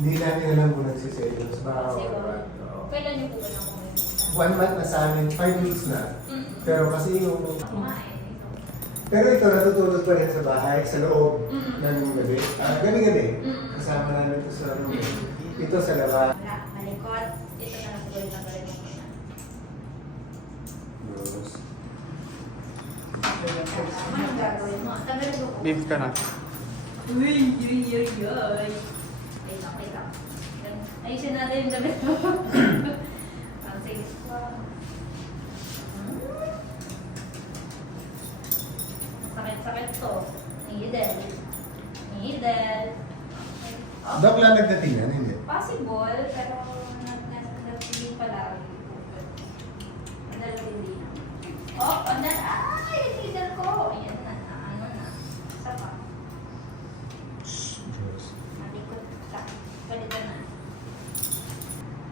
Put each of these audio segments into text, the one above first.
Hindi namin alam kung nagsiselos ba o Siguro. what. Kailan niyo po ba nakuha? 1 month na sa amin, 5 weeks na. Pero kasi yung... Kumain. Pero ito, natutulog pa rin sa bahay, sa loob ng gabi. Gabi-gabi. Kasama namin ito sa room. Ito sa labas. Wala, malikot. Ito na lang siguro yung nagaling ko na. Anong gagawin mo? Tagalog ko. Beef ka na. Uy, yuri, yuri, yuri. Wait lang, wait lang. Ayusin natin yung damit mo. Ang sige. Sakit-sakit to. Needle. Needle. Okay. Dok, lalagdating yan, hindi? Possible, pero nagpili pala. Nalagili. Oh, ay, yung needle ko. Ayan na, ano na. Isa pa. Diyos. Malikot ka. Pwede ka na.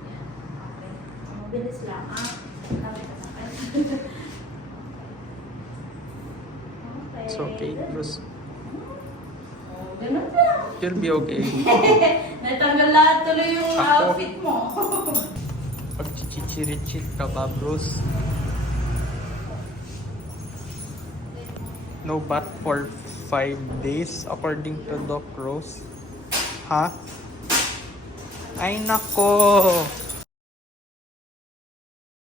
Yan. Okay. Mabilis lang, ah. Lagi ka sa akin. Okay. It's okay, Bruce. Oh, ganun lang. You'll be okay. Natanggal lahat tuloy yung Ako. outfit mo. Pag-chichirit-chit ka ba, Bruce? No bath for 5 days according to Doc Rose. Ha? Ay nako!